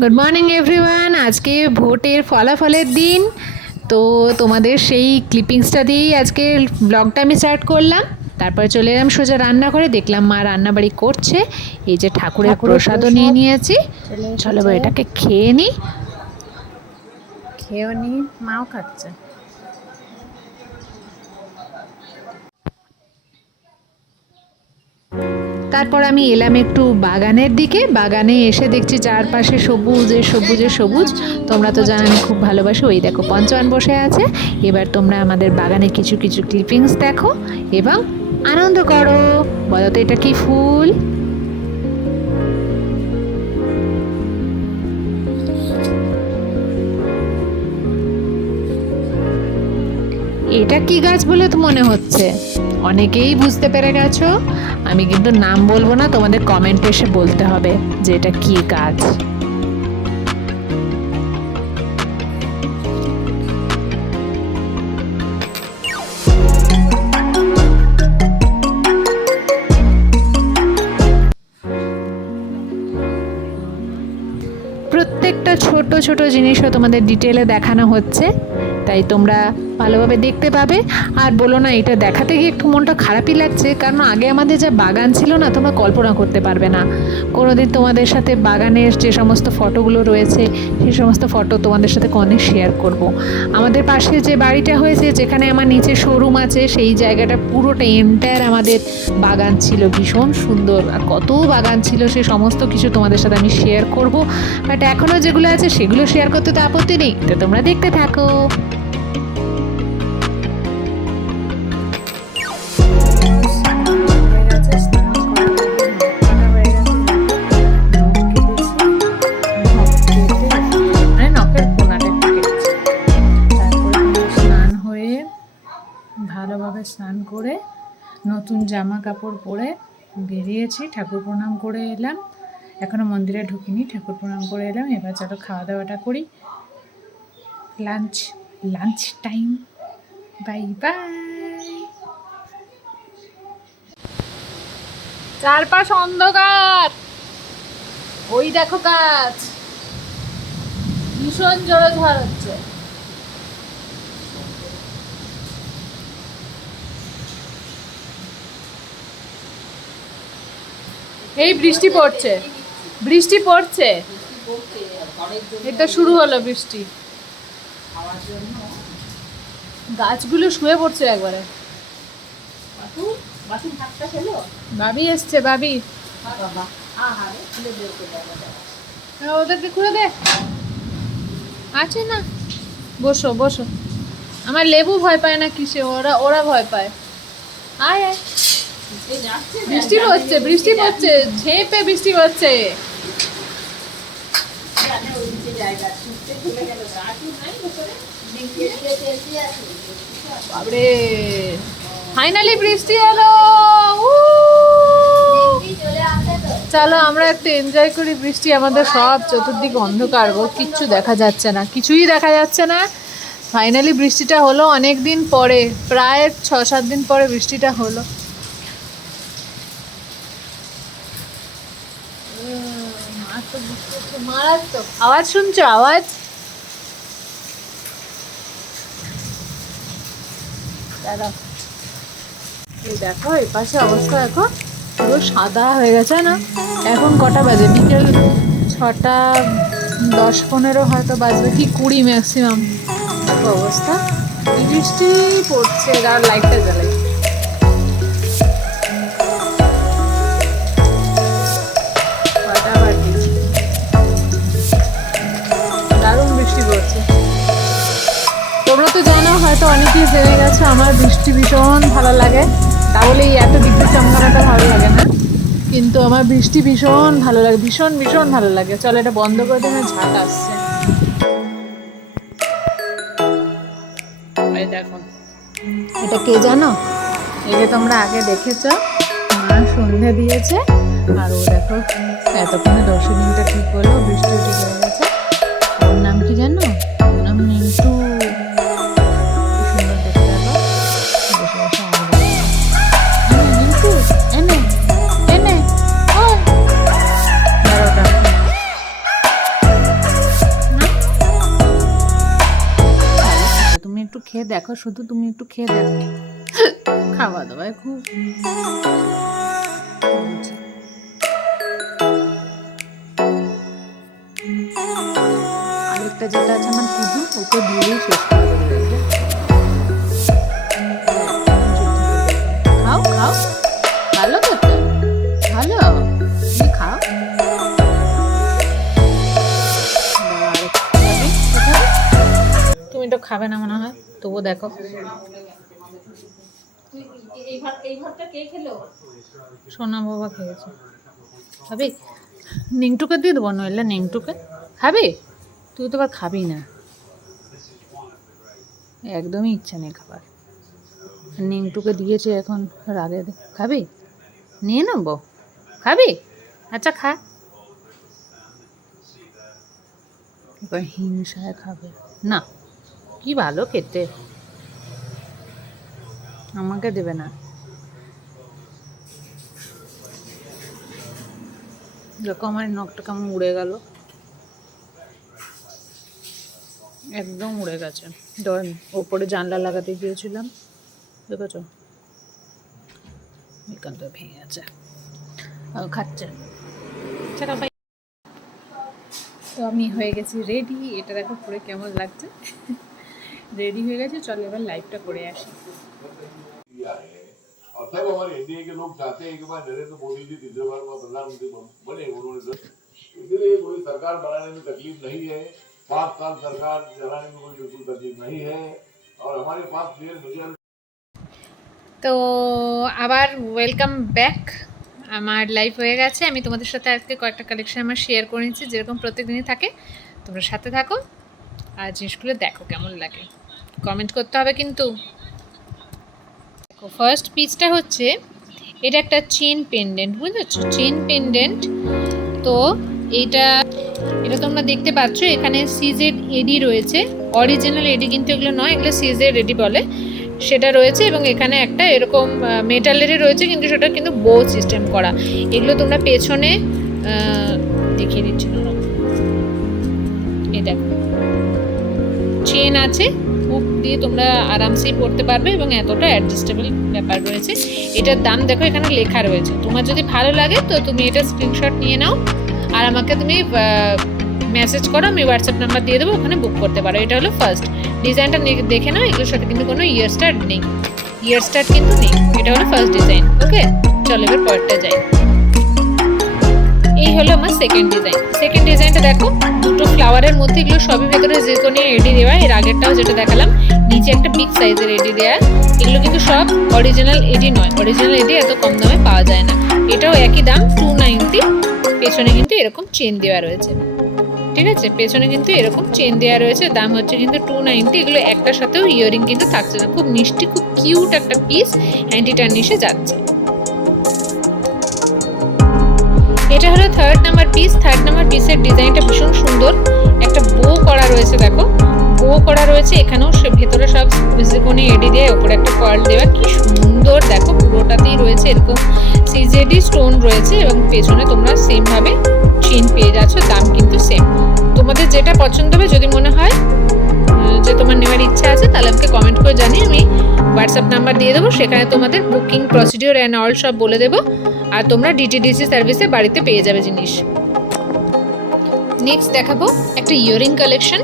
Good morning everyone. আজকে ভোটের ফলাফলের দিন, তো তোমাদের সেই ক্লিপিংসটা দিয়েই আজকে ব্লগটা আমি স্টার্ট করলাম। তারপরে চলে এলাম সোজা রান্না করে, দেখলাম মা রান্নাবাড়ি করছে। এই যে ঠাকুরের প্রসাদও নিয়ে নিয়েছি, চলো এটাকে খেয়ে নিই। খেয়েও নি, মাও খাচ্ছে। তারপর আমি এলাম একটু বাগানের দিকে। বাগানে এসে দেখছি চারপাশে সবুজে সবুজে সবুজ। তোমরা তো জানো আমি খুব ভালোবাসি। ওই দেখো পঞ্চান বসে আছে। এবার তোমরা আমাদের বাগানে কিছু কিছু ক্লিপিংস দেখো এবং আনন্দ করো। বলো তো এটা কি ফুল? এটা কি গাছ বলে তো মনে হচ্ছে? অনেকেই বুঝতে পেরে গেছো। আমি কিন্তু নাম বলবো না, তোমাদের কমেন্টে এসে বলতে হবে যে এটা কি গাছ। প্রত্যেকটা ছোট ছোট জিনিসও তোমাদের ডিটেলে দেখানো হচ্ছে, তাই তোমরা ভালোভাবে দেখতে পাবে। আর বলো না, এটা দেখাতে গিয়ে একটু মনটা খারাপই লাগছে, কারণ আগে আমাদের যা বাগান ছিল না, তোমরা কল্পনা করতে পারবে না। কোনোদিন তোমাদের সাথে বাগানের যে সমস্ত ফটোগুলো রয়েছে, সেই সমস্ত ফটো তোমাদের সাথে অনেক শেয়ার করব। আমাদের পাশে যে বাড়িটা হয়েছে, যেখানে আমার নিচে শোরুম আছে, সেই জায়গাটা পুরোটা এন্টায়ার আমাদের বাগান ছিল। ভীষণ সুন্দর, আর কত বাগান ছিল, সে সমস্ত কিছু তোমাদের সাথে আমি শেয়ার করব। বাট এখনও যেগুলো আছে সেগুলো শেয়ার করতে তো আপত্তি নেই, তো তোমরা দেখতে থাকো। ভালোভাবে স্নান করে নতুন জামা কাপড় পরে বেরিয়েছি, ঠাকুর প্রণাম করে এলাম। এখনো মন্দিরে ঢুকিনি, ঠাকুর প্রণাম করে এলাম। এবার চলো খাওয়া দাওয়াটা করি। Lunch time. Bye bye. চারপাশ অন্ধকার, ওই দেখো গাছ, ভীষণ জোরে ঝড় হচ্ছে। এই বৃষ্টি পড়ছে, বৃষ্টি পড়ছে, এটা শুরু হলো বৃষ্টি। গাছগুলো শুয়ে পড়ছে একবারে। ভাবি এসছে, ভাবি। ওদেরকে খুলে দে, আছে না? বসো বসো। আমার লেবু ভয় পায় না কিসে, ওরা ওরা ভয় পায়। আয় আয়। বৃষ্টি পড়ছে, বৃষ্টি পড়ছে, ঝেঁপে বৃষ্টি পড়ছে। বাবরে, ফাইনালি বৃষ্টি এলো। চলো আমরা একটু এনজয় করি বৃষ্টি। আমাদের সব চতুর্দিকে অন্ধকার গো, কিচ্ছু দেখা যাচ্ছে না, কিছুই দেখা যাচ্ছে না। ফাইনালি বৃষ্টিটা হলো অনেক দিন পরে, প্রায় 6-7 দিন পরে বৃষ্টিটা হলো। মারাত্মক আওয়াজ শুনছো? আওয়াজ এই দেখো, এই পাশে অবস্থা দেখো, পুরো সাদা হয়ে গেছে না। এখন কটা বাজে? বিকেল 6টা 10-15 হয়তো বাজবে, কি 20 ম্যাক্সিমাম। দেখো অবস্থা, বৃষ্টি পড়ছে। আর লাইটটা জ্বালাই। দারুণ বৃষ্টি পড়ছে। তোমরা তো জানো, হয়তো অনেকেই জেনে গেছো, আমার বৃষ্টি ভীষণ ভালো লাগে। তাহলে এই এত বিদ্যুৎ চমকানোটা ভালো লাগে না, কিন্তু আমার বৃষ্টি ভীষণ ভালো লাগে, ভীষণ ভীষণ ভালো লাগে। চলো এটা বন্ধ করে দিলে ঝাঁক আসছে। দেখো, এটা কে জানো? একে তোমরা আগে দেখেছ, মা সন্ধে দিয়েছে। আর ও দেখো, এতক্ষণে 10 মিনিটটা ঠিক হলো, বৃষ্টি ঠিক হয়ে গেছে। ওর নাম কি জানো? ওর নাম মিন্টু। সুন্দর দেখতে দেখো, বসে বসে আগে মিন্টু এনে এনে ও 12টা খেয়ে দেখো, শুধু তুমি একটু খেয়ে দেখো। খাওয়া দাওয়ায় খুব আরেকটা যেটা আছে আমার কুজু, ওকে দিয়েই শেষ করে দেবে। দেখবে, খাও খাও, ভালো তো, ভালো, তুমি খাও। তুমি তো খাবে না মনে হয়, তবুও দেখো। এই ভাতটা কে খেলো? সোনা বাবা খেয়েছে। খাবি? নিংটুকে দিয়ে দেবো, নইলে নিংটুকে খাবি? তুই তো আবার খাবি না, একদমই ইচ্ছা নেই খাবার। নিংটুকে দিয়েছে এখন রাগে। খাবি? নিয়ে নেবো, খাবি? আচ্ছা খা। এবার হিংসায় খাবে না, কি ভালো খেতে, আমাকে দেবে না। দেখো আমার নখটা কেমন উড়ে গেল, একদম উড়ে গেছে। ওপরে জানলা লাগাতে গিয়েছিলাম, দেখেছো, এখানটা ভেঙে গেছে। খাচ্ছে। তো আমি হয়ে গেছি রেডি, এটা দেখো পরে কেমন লাগছে। রেডি হয়ে গেছে, চলো এবার লাইভটা করে আসি। और सब हमारे एनडीए के लोग चाहते हैं कि भाई नरेंद्र मोदी जी तीसरे बार प्रधानमंत्री बने, उन्होंने इसलिए कोई सरकार बनाने में तकलीफ नहीं है, 5 साल सरकार चलाने में कोई बिल्कुल तकलीफ नहीं है, और हमारे पास क्लियर मीडिया। তো আবার ওয়েলকাম ব্যাক। আমার লাইভ হয়ে গেছে, আমি তোমাদের সাথে আজকে কয়েকটা কালেকশন আমার শেয়ার করে নিচ্ছি, যেরকম প্রত্যেকদিনই থাকে। তোমরা সাথে থাকো আর জিনিসগুলো দেখো কেমন লাগে, কমেন্ট করতে হবে কিন্তু। ফার্স্ট পিসটা হচ্ছে, এটা একটা চেন পেন্ডেন্ট, বুঝেছো, চেন পেন্ডেন্ট। তো এটা তোমরা দেখতে পাচ্ছ, এখানে সিজেড এডি রয়েছে, অরিজিনাল এডি কিন্তু এগুলো নয়, এগুলো সিজেড এডি বলে, সেটা রয়েছে। এবং এখানে একটা এরকম মেটালেরই রয়েছে, কিন্তু সেটা কিন্তু বো সিস্টেম করা। এগুলো তোমরা পেছনে দেখিয়ে দিচ্ছি, এই দেখো চেন আছে, হুক দিয়ে তোমরা আরামসেই পড়তে পারবে, এবং এতটা অ্যাডজাস্টেবল ব্যাপার রয়েছে। এটার দাম দেখো এখানে লেখা রয়েছে, তোমার যদি ভালো লাগে তো তুমি এটা স্ক্রিনশট নিয়ে নাও আর আমাকে তুমি মেসেজ করো, আমি হোয়াটসঅ্যাপ নাম্বার দিয়ে দেবো, ওখানে বুক করতে পারো। এটা হলো ফার্স্ট ডিজাইনটা, দেখে নাও, এগুলোর সাথে কিন্তু কোনো ইয়ার স্টার্ট নেই, ইয়ার স্টার্ট কিন্তু নেই। এটা হলো ফার্স্ট ডিজাইন। ওকে, চলো এবার পরেরটা যাই। এই হলো আমার সেকেন্ড ডিজাইন। সেকেন্ড ডিজাইনটা দেখো, দুটো ফ্লাওয়ারের মধ্যে, এগুলো সবই ভেতরে জিরকনিয়া এডি দেওয়া। এর আগেরটাও যেটা দেখালাম, নিচে একটা বিগ সাইজের এডি দেওয়া। এগুলো কিন্তু সব অরিজিনাল এডি নয়, অরিজিনাল এডি এত কম দামে পাওয়া যায় না। এটাও একই দাম 290। পেছনে কিন্তু এরকম চেন দেওয়া রয়েছে, ঠিক আছে, পেছনে কিন্তু এরকম চেন দেওয়া রয়েছে, দাম হচ্ছে কিন্তু 290। এগুলো একটার সাথেও ইয়ারিং কিন্তু থাকছে না। খুব মিষ্টি, খুব কিউট একটা পিস, হ্যান্ডি টার্নিশে যাচ্ছে। এটা হলো third number piece. Third number পিসের ডিজাইনটা ভীষণ সুন্দর, একটা বো করা রয়েছে, দেখো বো করা রয়েছে, এখানেও ভেতরে সব জিরকনি এডি দিয়ে, ওপরে একটা পার্ল দেওয়া, কি সুন্দর দেখো, পুরোটাতেই রয়েছে এরকম সিজেডি স্টোন রয়েছে, এবং পেছনে তোমরা সেম ভাবে চেন পেয়ে যাচ্ছ, দাম কিন্তু সেম। তোমাদের যেটা পছন্দ হবে, যদি মনে হয় যে তোমার নেওয়ার ইচ্ছা আছে, তাহলে আমাকে কমেন্ট করে জানিয়ে আমি হোয়াটসঅ্যাপ নাম্বার দিয়ে দেবো, সেখানে তোমাদের বুকিং প্রসিডিওর অ্যান্ড অল সব বলে দেবো, আর তোমরা ডিটিডিসি সার্ভিসে বাড়িতে পেয়ে যাবে জিনিস। নেক্সট দেখাবো একটা ইয়ারিং কালেকশন,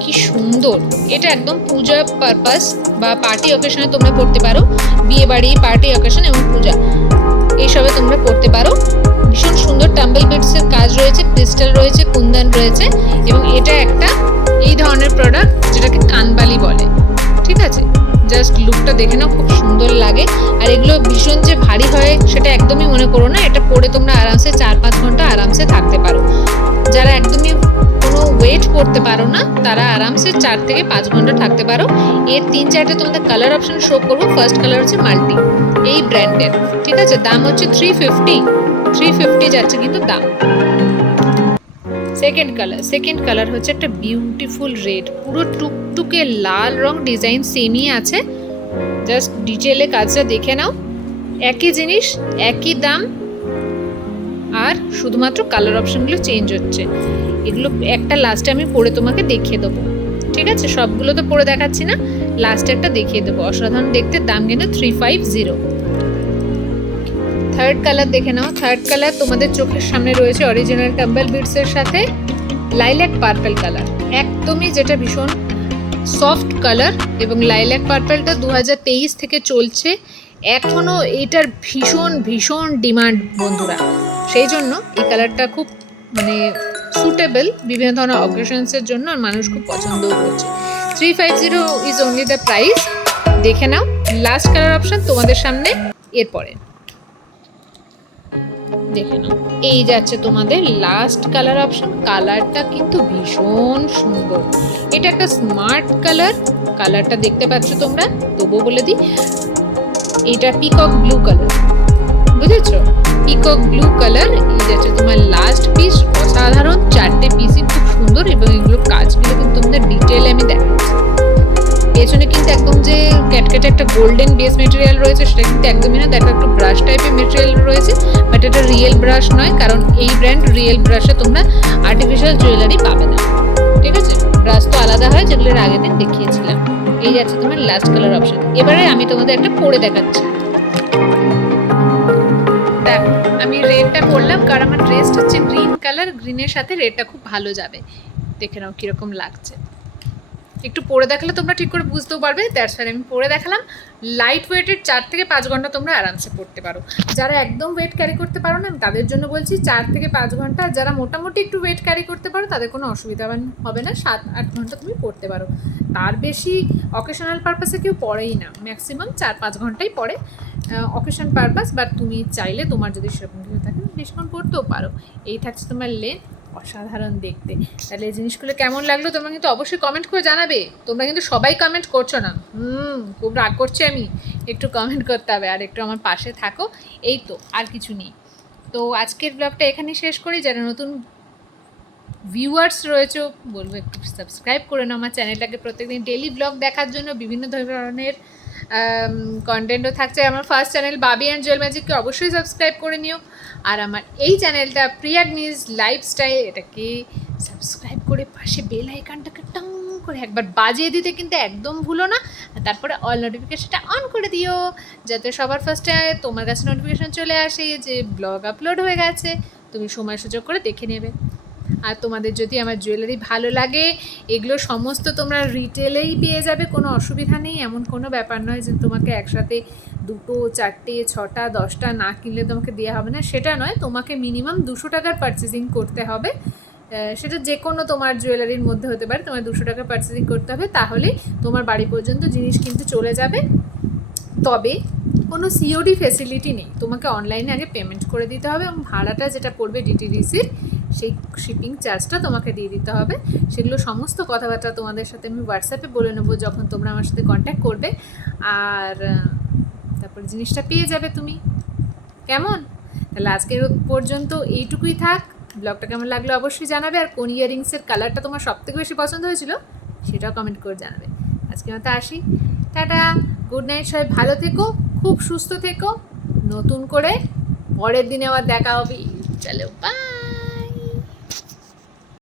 কি সুন্দর। এটা একদম পূজা পারপাস বা পার্টি অকেশনে তোমরা পড়তে পারো, বিয়ে বাড়ি, পার্টি অকেশন এবং পূজা, এইসবে তোমরা পড়তে পারো। ভীষণ সুন্দর টাম্বল বিটসের কাজ রয়েছে, ক্রিস্টাল রয়েছে, কুন্দন রয়েছে, এবং এটা একটা এই ধরনের প্রোডাক্ট যেটাকে কানবালি বলে, ঠিক আছে। জাস্ট লুকটা দেখে নাও, খুব সুন্দর লাগে। আর এগুলো ভীষণ যে ভারী হয় সেটা একদমই মনে করো না, এটা পরে তোমরা আরামসে 4-5 ঘন্টা আরামসে থাকতে পারো। যারা একদমই কোনো ওয়েট করতে পারো না, তারা আরামসে 4 থেকে 5 ঘন্টা থাকতে পারো। এর 3-4টে তোমাদের কালার অপশন শো করবো। ফার্স্ট কালার হচ্ছে মাল্টি, এই ব্র্যান্ডের, ঠিক আছে, দাম হচ্ছে 350 যাচ্ছে কিন্তু দাম। সেকেন্ড কালার হচ্ছে একটা বিউটিফুল রেড, পুরো টুকটুকে লাল রং, ডিজাইন সেমই আছে, জাস্ট ডিটেলে কাজটা দেখে নাও। একই জিনিস, একই দাম, আর শুধুমাত্র কালার অপশনগুলো চেঞ্জ হচ্ছে। এগুলো একটা লাস্টে আমি পরে তোমাকে দেখিয়ে দেবো, ঠিক আছে, সবগুলো তো পরে দেখাচ্ছি না, লাস্টে একটা দেখিয়ে দেবো, অসাধারণ দেখতে, দাম কিন্তু 350। থার্ড কালার দেখে নাও। থার্ড কালার তোমাদের চোখের সামনে রয়েছে অরিজিনাল টাম্বল বিডসের সাথে লাইল্যাক পার্পল কালার, একদমই যেটা ভীষণ সফট কালার। এবং লাইল্যাক পার্পলটা 2023 থেকে চলছে, এখনও এটার ভীষণ ভীষণ ডিমান্ড বন্ধুরা। সেই জন্য এই কালারটা খুব মানে সুটেবল বিভিন্ন ধরনের অকেশনসের জন্য, আর মানুষ খুব পছন্দও করছে। 350 ইজ অনলি দ্য প্রাইস। দেখে নাও লাস্ট কালার অপশন তোমাদের সামনে। এরপরে দেখে নাও, এই যাচ্ছে তোমাদের লাস্ট কালার অপশন। কালারটা কিন্তু ভীষণ সুন্দর, এটা একটা স্মার্ট কালার। কালারটা দেখতে পাচ্ছ তোমরা, তবুও বলে দিই এটা পিকক ব্লু কালার, বুঝেছো? Peacock blue colour. এই যাচ্ছে তোমার লাস্ট পিস, অসাধারণ। 4টে পিসই খুব সুন্দর এবং এগুলো কাজগুলো কিন্তু তোমাদের ডিটেলে আমি দেখাচ্ছি। পেছনে কিন্তু একদম যে ক্যাটকেটে একটা গোল্ডেন বেস মেটেরিয়াল রয়েছে সেটা কিন্তু একদমই না, দেখো একটু ব্রাশ টাইপের মেটেরিয়াল রয়েছে, বাট এটা রিয়েল ব্রাশ নয়, কারণ এই ব্র্যান্ড রিয়েল ব্রাশে তোমরা আর্টিফিশিয়াল জুয়েলারি পাবে না, ঠিক আছে? ব্রাশ তো আলাদা হয়, যেগুলো আগের দিন দেখিয়েছিলাম। এই যাচ্ছে তোমার লাস্ট কালার অপশন। এবারে আমি তোমাদের একটা পরে দেখাচ্ছি। দেখো আমি রেডটা করলাম, কারণ আমার ড্রেসটা হচ্ছে গ্রিন কালার, গ্রিনের সাথে রেডটা খুব ভালো যাবে। দেখে নাও কীরকম লাগছে, একটু পরে দেখালে তোমরা ঠিক করে বুঝতেও পারবে। দ্যাটস ওয়াই আমি পরে দেখালাম। লাইট ওয়েটের 4 থেকে 5 ঘন্টা তোমরা আরামসে পড়তে পারো। যারা একদম ওয়েট ক্যারি করতে পারো না, তাদের জন্য বলছি 4 থেকে 5 ঘন্টা। যারা মোটামুটি একটু ওয়েট ক্যারি করতে পারো তাদের কোনো অসুবিধা হবে না, 7-8 ঘন্টা তুমি পড়তে পারো। তার বেশি অকেশনাল পারপাসে কেউ পড়েই না, ম্যাক্সিমাম 4-5 ঘন্টাই পড়ে অকেশন পারপাস। বাট তুমি চাইলে তোমার যদি সেরকম কিছু থাকে বেশিক্ষণ পড়তেও পারো। এই থাকছে তোমার লেন, অসাধারণ দেখতে। তাহলে এই জিনিসগুলো কেমন লাগলো তোমরা কিন্তু অবশ্যই কমেন্ট করে জানাবে। তোমরা কিন্তু সবাই কমেন্ট করছো না, খুব রাগ করছি আমি। একটু কমেন্ট করতে হবে আর একটু আমার পাশে থাকো, এই তো, আর কিছু নেই। তো আজকের ব্লগটা এখানেই শেষ করি। যারা নতুন ভিউয়ার্স রয়েছে বলবো একটু সাবস্ক্রাইব করে নাও আমার চ্যানেলটাকে। প্রত্যেকদিন ডেইলি ব্লগ দেখার জন্য বিভিন্ন ধরনের কন্টেন্টও থাকছে। আমার first channel Bobby and Jewel ম্যাজিককে অবশ্যই সাবস্ক্রাইব করে নিও। আর আমার এই চ্যানেলটা প্রিয়াগ্নিজ লাইফস্টাইল, এটাকে সাবস্ক্রাইব করে পাশে বেল আইকনটাকে টং করে একবার বাজিয়ে দিতে কিন্তু একদম ভুলো না। আর তারপরে অল নোটিফিকেশনটা অন করে দিও, যাতে সবার ফার্স্টে তোমার কাছে নোটিফিকেশন চলে আসে যে ব্লগ আপলোড হয়ে গেছে। তুমি সময় সুযোগ করে দেখে নেবে। আর তোমাদের যদি আমার জুয়েলারি ভালো লাগে, এগুলো সমস্ত তোমরা রিটেলেই পেয়ে যাবে, কোনো অসুবিধা নেই। এমন কোনো ব্যাপার নয় যে তোমাকে একসাথে 2, 4, 6, 10টা না কিনলে তোমাকে দেওয়া হবে না, সেটা নয়। তোমাকে মিনিমাম 200 টাকার পারচেজিং করতে হবে। সেটা যে কোনো তোমার জুয়েলারির মধ্যে হতে পারে, তোমার 200 টাকা পারচেজিং করতে হবে, তাহলেই তোমার বাড়ি পর্যন্ত জিনিস কিন্তু চলে যাবে। তবে কোনো সিওডি ফেসিলিটি নেই, তোমাকে অনলাইনে আগে পেমেন্ট করে দিতে হবে এবং ভাড়াটা যেটা পড়বে ডিটিডিসির সেই শিপিং চার্জটা তোমাকে দিয়ে দিতে হবে। সেগুলো সমস্ত কথাবার্তা তোমাদের সাথে আমি হোয়াটসঅ্যাপে বলে নেবো যখন তোমরা আমার সাথে কন্ট্যাক্ট করবে। আর তারপর জিনিসটা পেয়ে যাবে তুমি। কেমন? তাহলে আজকের পর্যন্ত এইটুকুই থাক। ব্লগটা কেমন লাগলো অবশ্যই জানাবে। আর কোন ইয়ারিংসের কালারটা তোমার সবথেকে বেশি পছন্দ হয়েছিল সেটাও কমেন্ট করে জানাবে। আজকের মতো আসি, টাটা, গুড নাইট। সবাই ভালো থেকো, খুব সুস্থ থেকো। নতুন করে পরের দিনে আবার দেখা হবে। চলো, বাই।